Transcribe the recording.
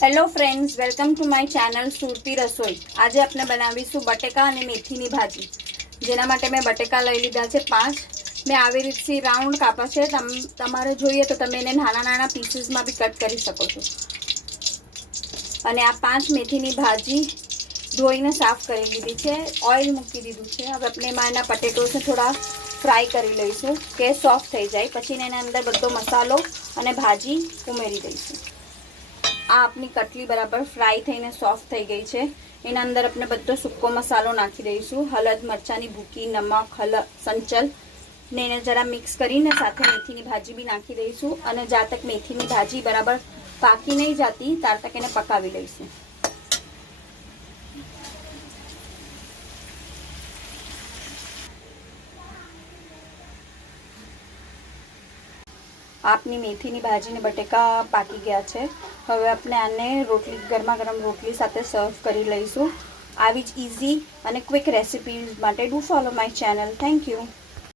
Hello friends, welcome to my channel Surati Rasoi. આજે આપણે બનાવીશું બટેકા અને મેથીની ભાજી। જેના માટે મેં બટેકા લઈ લીધા છે 5। મેં આવી રીતથી રાઉન્ડ કાપા છે। તમારે જોઈએ તો તમે એને નાના નાના પીસીસમાં બી કટ કરી શકો છો। અને આ 5 મેથીની ભાજી ધોઈને સાફ કરી લીધી છે, ઓઇલ મૂકી દીધું છે। હવે આપણે એમાં એના પટેટોને થોડા ફ્રાય કરી લઈશું કે સોફ્ટ થઈ જાય। પછી એના અંદર બધો મસાલો અને ભાજી ઉમેરી દઈશું। આ આપની કટલી બરાબર ફ્રાય થઈને સોફ્ટ થઈ ગઈ છે। એના અંદર આપણે બધો સૂકો મસાલો નાખી દઈશું, હળદ, મરચાંની ભૂકી, નમક, સંચલ ને એને જરા મિક્સ કરીને સાથે મેથીની ભાજી બી નાખી દઈશું। અને જ્યાં તક મેથીની ભાજી બરાબર પાકી નહીં જાતી ત્યાં તક એને પકાવી લઈશું। આપની મેથીની ભાજી ને બટેકા પાકી ગયા છે। હવે આપણે આને રોટલી, ગરમા ગરમ રોટલી સાથે સર્વ કરી લઈશું। આવી જ ઇઝી અને ક્વિક રેસિપીઝ માટે do follow my channel. Thank you.